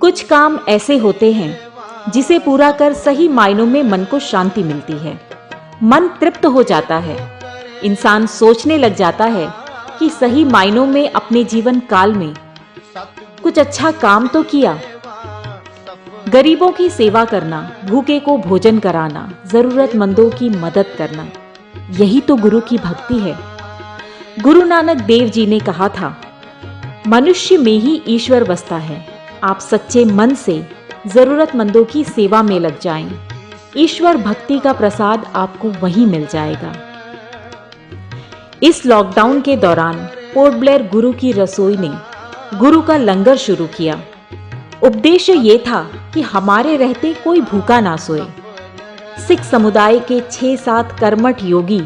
कुछ काम ऐसे होते हैं जिसे पूरा कर सही मायनों में मन को शांति मिलती है, मन तृप्त हो जाता है। इंसान सोचने लग जाता है कि सही मायनों में अपने जीवन काल में कुछ अच्छा काम तो किया। गरीबों की सेवा करना, भूखे को भोजन कराना, जरूरतमंदों की मदद करना, यही तो गुरु की भक्ति है। गुरु नानक देव जी ने कहा था, मनुष्य में ही ईश्वर बसता है। आप सच्चे मन से जरूरतमंदों की सेवा में लग जाएं, ईश्वर भक्ति का प्रसाद आपको वहीं मिल जाएगा। इस लॉकडाउन के दौरान पोर्ट ब्लेयर गुरु की रसोई ने गुरु का लंगर शुरू किया। उद्देश्य ये था कि हमारे रहते कोई भूखा ना सोए। सिख समुदाय के 6-7 कर्मठ योगी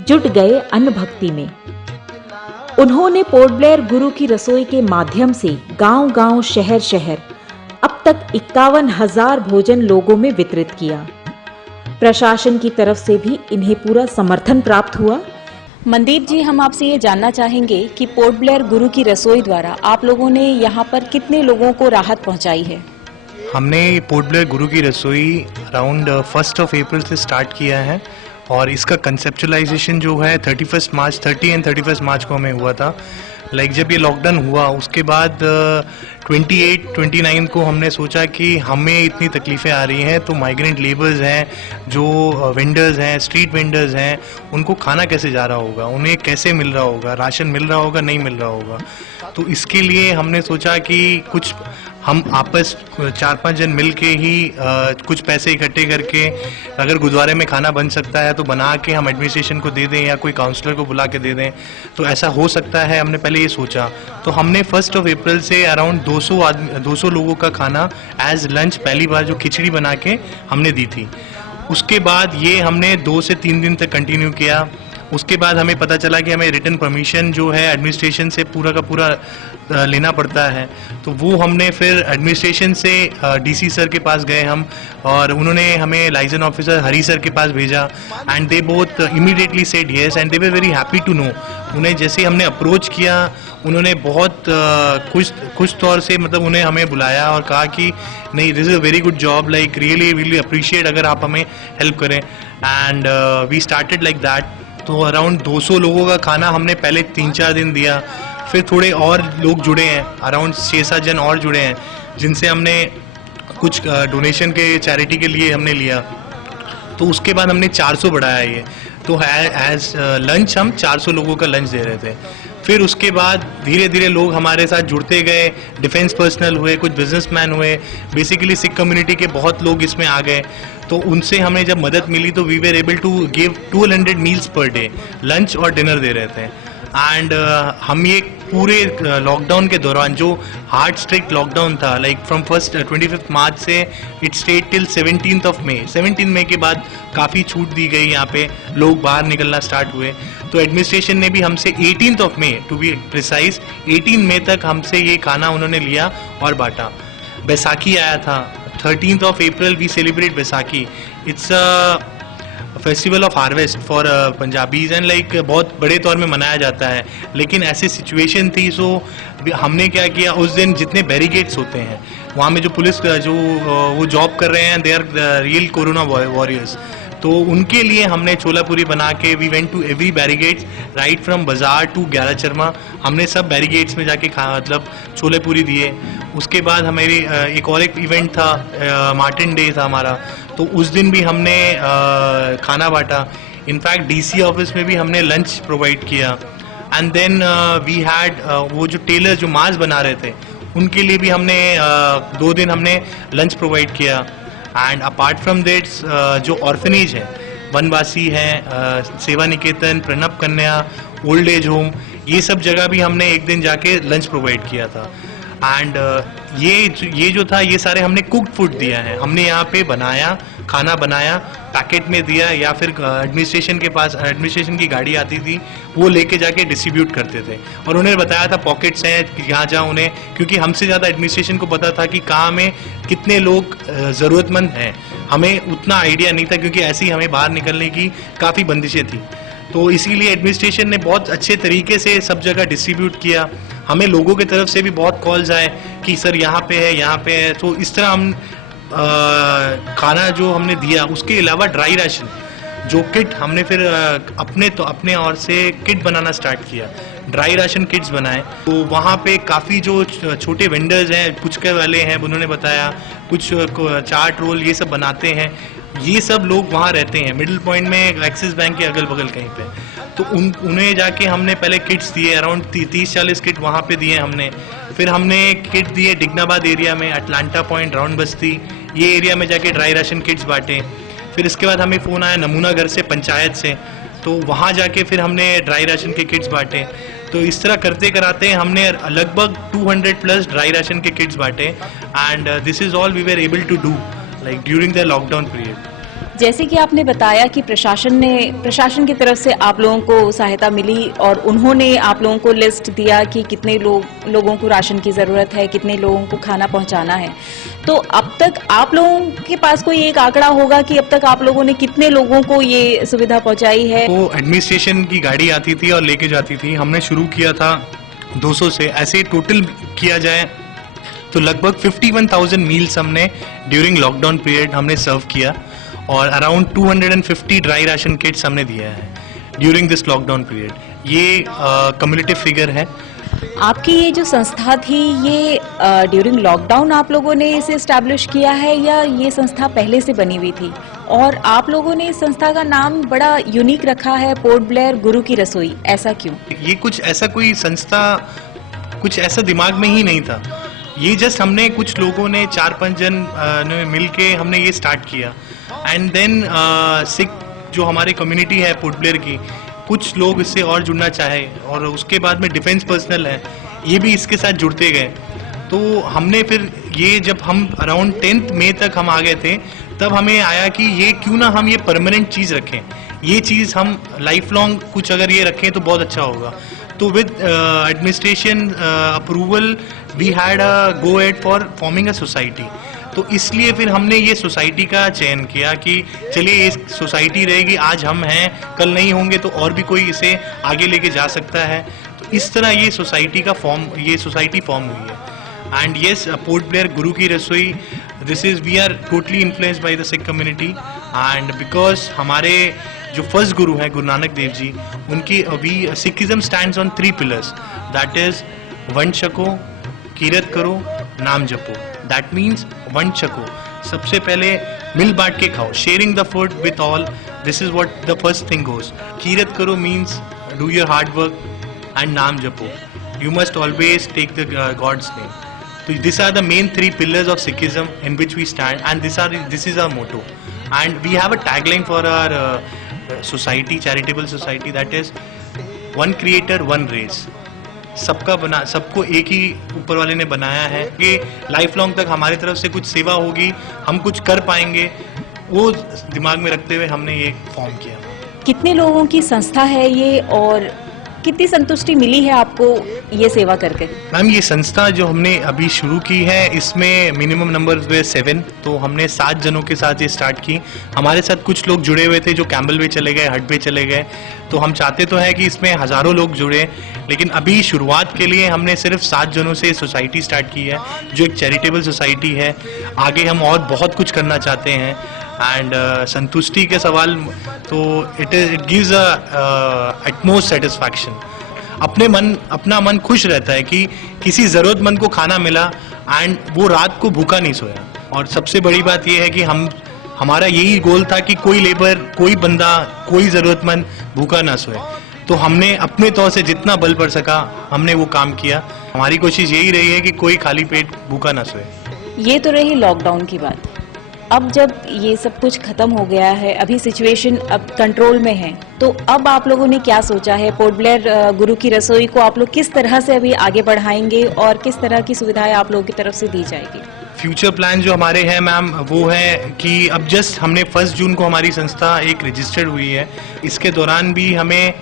जुट गए अन्न भक्ति में। उन्होंने पोर्ट ब्लेयर गुरु की रसोई के माध्यम से गांव-गांव, शहर-शहर अब तक 51,000 भोजन लोगों में वितरित किया। प्रशासन की तरफ से भी इन्हें पूरा समर्थन प्राप्त हुआ। मनदीप जी, हम आपसे ये जानना चाहेंगे कि पोर्ट ब्लेयर गुरु की रसोई द्वारा आप लोगों ने यहाँ पर कितने लोगों को राहत पहुँचाई है? हमने पोर्ट ब्लेयर गुरु की रसोई अराउंड 1 अप्रैल से स्टार्ट किया है और इसका कंसेप्चुलाइजेशन जो है 30 एंड 31 मार्च को हमें हुआ था। जब ये लॉकडाउन हुआ उसके बाद 28-29 को हमने सोचा कि हमें इतनी तकलीफ़ें आ रही हैं तो माइग्रेंट लेबर्स हैं, जो वेंडर्स हैं, स्ट्रीट वेंडर्स हैं, उनको खाना कैसे जा रहा होगा, उन्हें कैसे मिल रहा होगा, राशन मिल रहा होगा, नहीं मिल रहा होगा। तो इसके लिए हमने सोचा कि कुछ हम आपस 4-5 जन मिल के ही कुछ पैसे इकट्ठे करके अगर गुरुद्वारे में खाना बन सकता है तो बना के हम एडमिनिस्ट्रेशन को दे दें या कोई काउंसलर को बुला के दे दें, तो ऐसा हो सकता है। हमने पहले ये सोचा, तो हमने 1 अप्रैल से अराउंड 200 लोगों का खाना एज लंच पहली बार जो खिचड़ी बना के हमने दी थी। उसके बाद ये हमने 2 से 3 दिन तक कंटिन्यू किया। उसके बाद हमें पता चला कि हमें रिटन परमिशन जो है एडमिनिस्ट्रेशन से पूरा का पूरा लेना पड़ता है, तो वो हमने फिर एडमिनिस्ट्रेशन से डीसी सर के पास गए हम, और उन्होंने हमें लाइसेंस ऑफिसर हरी सर के पास भेजा and they both immediately said yes and they were very happy to know. उन्हें जैसे हमने अप्रोच किया, उन्होंने बहुत खुश तौर से उन्हें हमें बुलाया और कहा कि नहीं, this is a very good job, really will appreciate अगर आप हमें हेल्प करें। And we started like that. तो अराउंड 200 लोगों का खाना हमने पहले 3-4 दिन दिया, फिर थोड़े और लोग जुड़े हैं, अराउंड 6-7 जन और जुड़े हैं, जिनसे हमने कुछ डोनेशन के चैरिटी के लिए हमने लिया। तो उसके बाद हमने 400 बढ़ाया ये, तो एज लंच हम 400 लोगों का लंच दे रहे थे। फिर उसके बाद धीरे धीरे लोग हमारे साथ जुड़ते गए, डिफेंस पर्सनल हुए, कुछ बिजनेसमैन हुए, बेसिकली सिख कम्युनिटी के बहुत लोग इसमें आ गए। तो उनसे हमें जब मदद मिली तो we were able to give 1200 meals per day, lunch और डिनर दे रहे थे। एंड हम ये पूरे लॉकडाउन के दौरान, जो हार्ड स्ट्रिक्ट लॉकडाउन था, फ्रॉम 25 मार्च से इट स्टेट टिल 17 मई। 17 मई के बाद काफ़ी छूट दी गई, यहाँ पे लोग बाहर निकलना स्टार्ट हुए। तो एडमिनिस्ट्रेशन ने भी हमसे 18 मई, टू बी प्रिसाइज 18 मई तक हमसे ये खाना उन्होंने लिया और बांटा। बैसाखी आया था, 13th of April we celebrate Baisakhi. It's a festival of harvest for Punjabis and बहुत बड़े तौर में मनाया जाता है। लेकिन ऐसी सिचुएशन थी, सो हमने क्या किया, उस दिन जितने बैरिकेड्स होते हैं वहाँ में जो पुलिस जो वो जॉब कर रहे हैं, they are real corona warriors, तो उनके लिए हमने छोला पूरी बना के we went to every barricades right from bazaar to 11 चरमा। हमने सब बैरिकेड्स में जाके छोले पूरी दिए। उसके बाद हमारी एक इवेंट था, मार्टिन डे था हमारा, तो उस दिन भी हमने खाना बांटा। इनफैक्ट डीसी ऑफिस में भी हमने लंच प्रोवाइड किया। एंड देन वी हैड वो जो टेलर जो मास्क बना रहे थे उनके लिए भी हमने 2 दिन हमने लंच प्रोवाइड किया। एंड अपार्ट फ्रॉम दैट्स जो ऑर्फनेज है, वनवासी है, सेवा निकेतन, प्रणब कन्या, ओल्ड एज होम, ये सब जगह भी हमने एक दिन जाके लंच प्रोवाइड किया था। एंड ये जो था, ये सारे हमने कुक्ड फूड दिया है। हमने यहाँ पे बनाया, खाना बनाया, पैकेट में दिया, या फिर एडमिनिस्ट्रेशन के पास एडमिनिस्ट्रेशन की गाड़ी आती थी, वो लेके जाके डिस्ट्रीब्यूट करते थे। और उन्हें बताया था पॉकेट्स हैं यहाँ जहाँ उन्हें, क्योंकि हमसे ज़्यादा एडमिनिस्ट्रेशन को पता था कि कहाँ में कितने लोग ज़रूरतमंद हैं। हमें उतना आइडिया नहीं था, क्योंकि ऐसी हमें बाहर निकलने की काफ़ी बंदिशें थी। तो इसीलिए एडमिनिस्ट्रेशन ने बहुत अच्छे तरीके से सब जगह डिस्ट्रीब्यूट किया। हमें लोगों की तरफ से भी बहुत कॉल्स आए कि सर यहाँ पे है, यहाँ पे है। तो इस तरह हम खाना जो हमने दिया, उसके अलावा ड्राई राशन जो किट हमने फिर अपने और से किट बनाना स्टार्ट किया, ड्राई राशन किट्स बनाए। तो वहाँ पे काफ़ी जो छोटे वेंडर्स हैं, पुचके वाले हैं, उन्होंने बताया कुछ चाट रोल ये सब बनाते हैं। ये सब लोग वहाँ रहते हैं मिडिल पॉइंट में, एक्सिस बैंक के अगल बगल कहीं पे। तो उन्हें जाके हमने पहले किट्स दिए, अराउंड 30-40 किट वहाँ पे दिए हमने। फिर हमने किट दिए डिग्नाबाद एरिया में, अटलांटा पॉइंट, राउंड बस्ती, ये एरिया में जाके ड्राई राशन किट्स बांटे। फिर इसके बाद हमें फ़ोन आया नमूना घर से, पंचायत से, तो वहाँ जाके फिर हमने ड्राई राशन के किट्स बांटे। तो इस तरह करते कराते हमने लगभग 200+ ड्राई राशन के किट्स बांटे। And this is all we were able to do like during the lockdown period. जैसे कि आपने बताया कि प्रशासन की तरफ से आप लोगों को सहायता मिली और उन्होंने आप लोगों को लिस्ट दिया कि कितने लोगों को राशन की ज़रूरत है, कितने लोगों को खाना पहुंचाना है। तो अब तक आप लोगों के पास कोई एक आंकड़ा होगा कि अब तक आप लोगों ने कितने लोगों को ये सुविधा पहुंचाई है? वो एडमिनिस्ट्रेशन की गाड़ी आती थी और लेके जाती थी। हमने शुरू किया था 200 से, ऐसे टोटल किया जाए तो लगभग 51,000 मील्स हमने ड्यूरिंग लॉकडाउन पीरियड हमने सर्व किया और अराउंड 250 ड्राई राशन किट्स हमने दिया है ड्यूरिंग दिस लॉकडाउन पीरियड। ये कम्युलेटिव फिगर है। आपकी ये जो संस्था थी, ये ड्यूरिंग लॉकडाउन आप लोगों ने इसे एस्टैब्लिश किया है या ये संस्था पहले से बनी हुई थी? और आप लोगों ने इस संस्था का नाम बड़ा यूनिक रखा है, पोर्ट ब्लेयर गुरु की रसोई, ऐसा क्यों? ये कुछ ऐसा कोई संस्था कुछ ऐसा दिमाग में ही नहीं था। ये जस्ट हमने कुछ लोगों ने 4-5 जन ने मिल के हमने ये स्टार्ट किया। एंड देन सिख जो हमारी कम्युनिटी है पोर्ट ब्लेयर की, कुछ लोग इससे और जुड़ना चाहे और उसके बाद में डिफेंस पर्सनल है, ये भी इसके साथ जुड़ते गए। तो हमने फिर ये जब हम अराउंड 10 मई तक हम आ गए थे, तब हमें आया कि ये क्यों ना हम ये परमानेंट चीज़ रखें, ये चीज़ हम लाइफ लॉन्ग कुछ अगर ये रखें तो बहुत अच्छा होगा। तो with administration approval we had a go ahead for forming a society. तो इसलिए फिर हमने ये सोसाइटी का चयन किया कि चलिए ये सोसाइटी रहेगी, आज हम हैं, कल नहीं होंगे तो और भी कोई इसे आगे लेके जा सकता है। तो इस तरह ये सोसाइटी फॉर्म हुई है। एंड येस, पोर्ट ब्लेयर गुरु की रसोई, this is we are totally influenced by the Sikh community. And because हमारे जो फर्स्ट गुरु हैं गुरु नानक देव जी, उनकी Sikhism stands on 3 pillars, that is वंड छको, कीरत करो, नाम जपो। दैट मीन्स वंड छको, सबसे पहले मिल बांट के खाओ, sharing the food with all, this is what the first thing goes. Kirat karo means do your hard work, and naam japo, you must always take the God's name. So these are the main 3 pillars of Sikhism in which we stand, and this is our motto. And we have a tagline for our society, charitable society, that is one creator, one race. सबको एक ही ऊपर वाले ने बनाया है कि life long तक हमारी तरफ से कुछ सेवा होगी, हम कुछ कर पाएंगे, वो दिमाग में रखते हुए हमने ये फॉर्म किया। कितने लोगों की संस्था है ये और कितनी संतुष्टि मिली है आपको ये सेवा करके? मैम, ये संस्था जो हमने अभी शुरू की है, इसमें मिनिमम नंबर हुए 7, तो हमने 7 जनों के साथ ये स्टार्ट की। हमारे साथ कुछ लोग जुड़े हुए थे जो कैम्बल वे चले गए, हट वे चले गए, तो हम चाहते तो है कि इसमें हज़ारों लोग जुड़े, लेकिन अभी शुरुआत के लिए हमने सिर्फ 7 जनों से सोसाइटी स्टार्ट की है, जो एक चैरिटेबल सोसाइटी है। आगे हम और बहुत कुछ करना चाहते हैं। एंड संतुष्टि के सवाल तो it gives a utmost satisfaction. अपना मन खुश रहता है कि किसी ज़रूरतमंद को खाना मिला एंड वो रात को भूखा नहीं सोया। और सबसे बड़ी बात ये है कि हमारा यही गोल था कि कोई लेबर, कोई बंदा, कोई ज़रूरतमंद भूखा ना सोए। तो हमने अपने तौर से जितना बल पड़ सका हमने वो काम किया। हमारी कोशिश यही रही है कि कोई खाली पेट भूखा ना सोए। ये तो रही लॉकडाउन की बात। अब जब ये सब कुछ खत्म हो गया है, अभी सिचुएशन अब कंट्रोल में है, तो अब आप लोगों ने क्या सोचा है? पोर्ट ब्लेयर गुरु की रसोई को आप लोग किस तरह से अभी आगे बढ़ाएंगे और किस तरह की सुविधाएं आप लोगों की तरफ से दी जाएगी? फ्यूचर प्लान जो हमारे हैं मैम, वो है कि अब जस्ट हमने 1 जून को हमारी संस्था एक रजिस्टर्ड हुई है। इसके दौरान भी हमें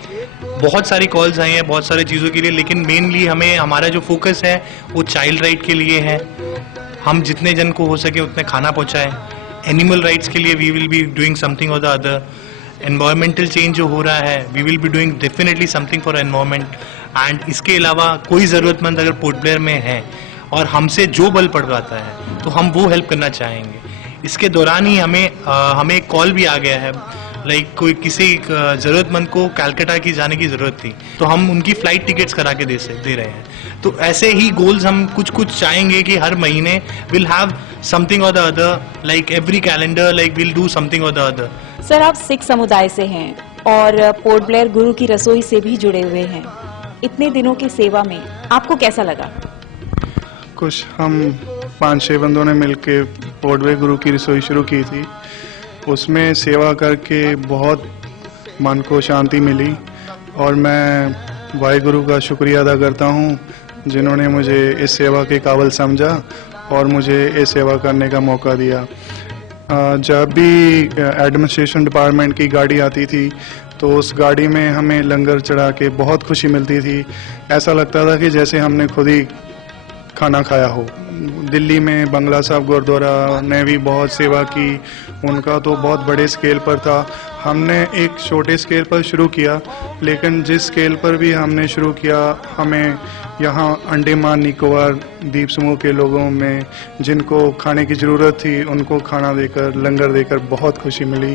बहुत सारी कॉल्स आई हैं बहुत सारी चीज़ों के लिए, लेकिन मेनली हमारा जो फोकस है वो चाइल्ड राइट के लिए है। हम जितने जन को हो सके उतने खाना पहुँचाएँ। एनिमल राइट्स के लिए we will be doing something और द अदर। एनवायरमेंटल चेंज जो हो रहा है, we will be doing definitely something for environment. And इसके अलावा कोई ज़रूरतमंद अगर पोर्ट ब्लेयर में है और हमसे जो बल पड़ पाता है तो हम वो हेल्प करना चाहेंगे। इसके दौरान ही हमें एक कॉल भी आ गया है, लाइक कोई किसी ज़रूरतमंद को कलकत्ता की जाने की ज़रूरत थी, तो हम उनकी फ़्लाइट टिकट्स करा के दे रहे हैं। तो ऐसे ही गोल्स हम कुछ चाहेंगे कि हर महीने विल हैव समथिंग और the other, like every calendar, like will do something और द अदर। सर, आप सिख समुदाय से हैं और पोर्ट ब्लेयर गुरु की रसोई से भी जुड़े हुए हैं। इतने दिनों की सेवा में आपको कैसा लगा? कुछ हम 5-6 बंदों ने मिलकर पोर्ट ब्लेयर गुरु की रसोई शुरू की थी। उसमें सेवा करके बहुत मन को शांति मिली और मैं वाहिगुरु का शुक्रिया अदा करता हूँ जिन्होंने मुझे इस सेवा के काबिल समझा और मुझे इस सेवा करने का मौका दिया। जब भी एडमिनिस्ट्रेशन डिपार्टमेंट की गाड़ी आती थी तो उस गाड़ी में हमें लंगर चढ़ा के बहुत खुशी मिलती थी। ऐसा लगता था कि जैसे हमने खुद ही खाना खाया हो। दिल्ली में बंगला साहब गुरुद्वारा ने भी बहुत सेवा की, उनका तो बहुत बड़े स्केल पर था। हमने एक छोटे स्केल पर शुरू किया, लेकिन जिस स्केल पर भी हमने शुरू किया, हमें यहाँ अंडमान निकोबार द्वीप समूह के लोगों में जिनको खाने की ज़रूरत थी उनको खाना देकर, लंगर देकर बहुत खुशी मिली।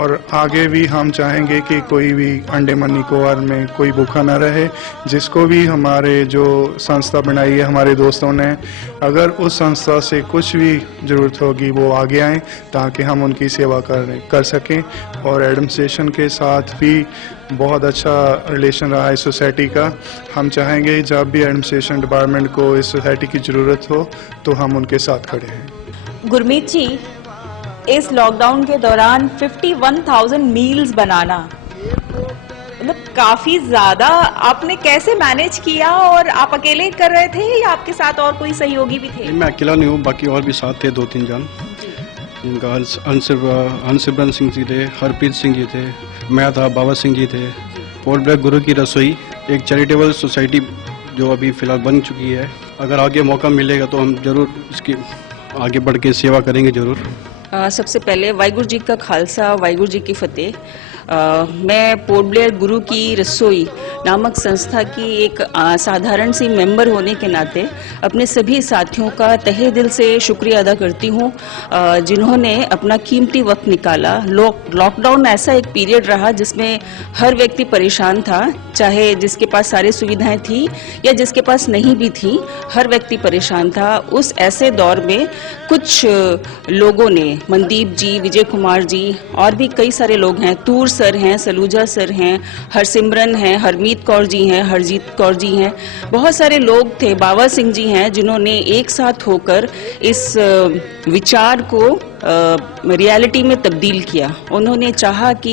और आगे भी हम चाहेंगे कि कोई भी अंडमान निकोबार में कोई भूखा ना रहे। जिसको भी हमारे जो संस्था बनाई है हमारे दोस्तों ने, अगर उस संस्था से कुछ भी ज़रूरत होगी वो आगे आएँ ताकि हम उनकी सेवा कर सकें। और एडमिनिस्ट्रेशन के साथ भी बहुत अच्छा रिलेशन रहा है इस सोसाइटी का। हम चाहेंगे जब भी एडमिनिस्ट्रेशन डिपार्टमेंट को इस सोसाइटी की ज़रूरत हो तो हम उनके साथ खड़े हैं। गुरमीत जी, इस लॉकडाउन के दौरान 51,000 मील्स बनाना, मतलब काफी ज्यादा, आपने कैसे मैनेज किया? और आप अकेले कर रहे थे या आपके साथ और कोई सहयोगी भी थे? मैं अकेला नहीं हूँ, बाकी और भी साथ थे 2-3 जन, जिनका हंसिमरन सिंह जी थे, हरप्रीत सिंह जी थे, मैं था, बाबा सिंह जी थे। पोर्ट ब्लेयर गुरु की रसोई एक चैरिटेबल सोसाइटी जो अभी फ़िलहाल बन चुकी है। अगर आगे मौका मिलेगा तो हम ज़रूर इसकी आगे बढ़ के सेवा करेंगे ज़रूर। सबसे पहले वाहिगुरु जी का खालसा, वाहिगुरु जी की फतेह। मैं पोर्ट ब्लेयर गुरु की रसोई नामक संस्था की एक साधारण सी मेंबर होने के नाते अपने सभी साथियों का तहे दिल से शुक्रिया अदा करती हूँ जिन्होंने अपना कीमती वक्त निकाला। लॉकडाउन ऐसा एक पीरियड रहा जिसमें हर व्यक्ति परेशान था, चाहे जिसके पास सारी सुविधाएं थी या जिसके पास नहीं भी थी, हर व्यक्ति परेशान था। उस ऐसे दौर में कुछ लोगों ने, मनदीप जी, विजय कुमार जी और भी कई सारे लोग हैं, तूर सर हैं, सलूजा सर हैं, हरसिमरन हैं, हरमीत कौर जी हैं, हरजीत कौर जी हैं, बहुत सारे लोग थे, बाबा सिंह जी हैं, जिन्होंने एक साथ होकर इस विचार को रियलिटी में तब्दील किया। उन्होंने चाहा कि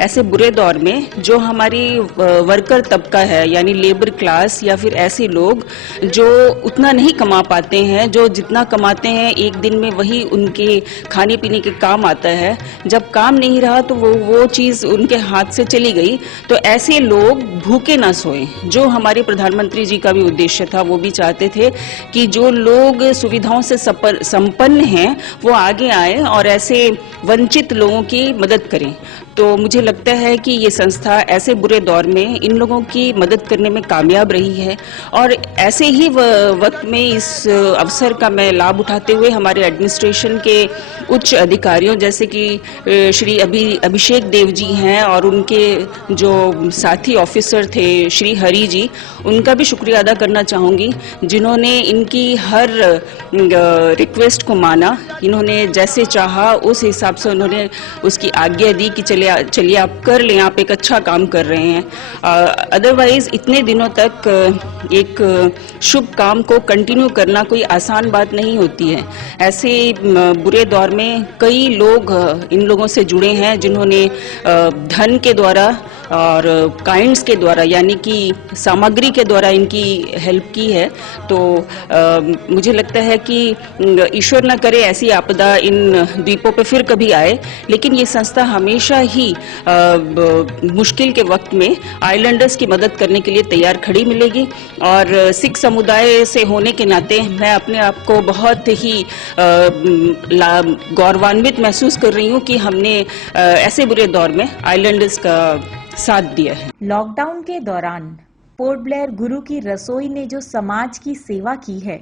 ऐसे बुरे दौर में जो हमारी वर्कर तबका है, यानी लेबर क्लास या फिर ऐसे लोग जो उतना नहीं कमा पाते हैं, जो जितना कमाते हैं एक दिन में वही उनके खाने पीने के काम आता है, जब काम नहीं रहा तो वो चीज़ उनके हाथ से चली गई, तो ऐसे लोग भूखे ना सोएं। जो हमारे प्रधानमंत्री जी का भी उद्देश्य था, वो भी चाहते थे कि जो लोग सुविधाओं से संपन्न हैं वो आगे आए और ऐसे वंचित लोगों की मदद करें। तो मुझे लगता है कि ये संस्था ऐसे बुरे दौर में इन लोगों की मदद करने में कामयाब रही है। और ऐसे ही वक्त में इस अवसर का मैं लाभ उठाते हुए हमारे एडमिनिस्ट्रेशन के उच्च अधिकारियों जैसे कि श्री अभिषेक देव जी हैं और उनके जो साथी ऑफिसर थे श्री हरि जी, उनका भी शुक्रिया अदा करना चाहूँगी, जिन्होंने इनकी हर रिक्वेस्ट को माना। इन्होंने जैसे चाहा उस हिसाब से उन्होंने उसकी आज्ञा दी कि चलिए आप कर लें, आप एक अच्छा काम कर रहे हैं। अदरवाइज इतने दिनों तक एक शुभ काम को कंटिन्यू करना कोई आसान बात नहीं होती है। ऐसे बुरे दौर में कई लोग इन लोगों से जुड़े हैं जिन्होंने धन के द्वारा और काइंड्स के द्वारा, यानी कि सामग्री के द्वारा इनकी हेल्प की है। तो मुझे लगता है कि ईश्वर न करे ऐसी आपदा इन द्वीपों पे फिर कभी आए, लेकिन ये संस्था हमेशा ही मुश्किल के वक्त में आइलैंडर्स की मदद करने के लिए तैयार खड़ी मिलेगी। और सिख समुदाय से होने के नाते मैं अपने आप को बहुत ही गौरवान्वित महसूस कर रही हूँ कि हमने ऐसे बुरे दौर में आइलैंडर्स का साथ दिया है। लॉकडाउन के दौरान पोर्ट ब्लेयर गुरु की रसोई ने जो समाज की सेवा की है,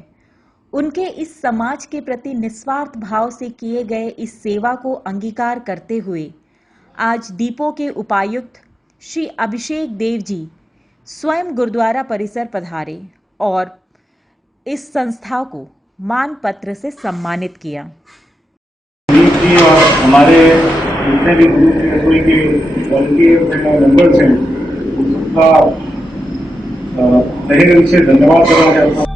उनके इस समाज के प्रति निस्वार्थ भाव से किए गए इस सेवा को अंगीकार करते हुए आज दीपो के उपायुक्त श्री अभिषेक देव जी स्वयं गुरुद्वारा परिसर पधारे और इस संस्था को मान पत्र से सम्मानित किया। जी और हमारे जितने भी गुरु की रसोई के वॉलंटियर मेंबर्स हैं, उनका तहे दिल से धन्यवाद करना चाहता हूँ।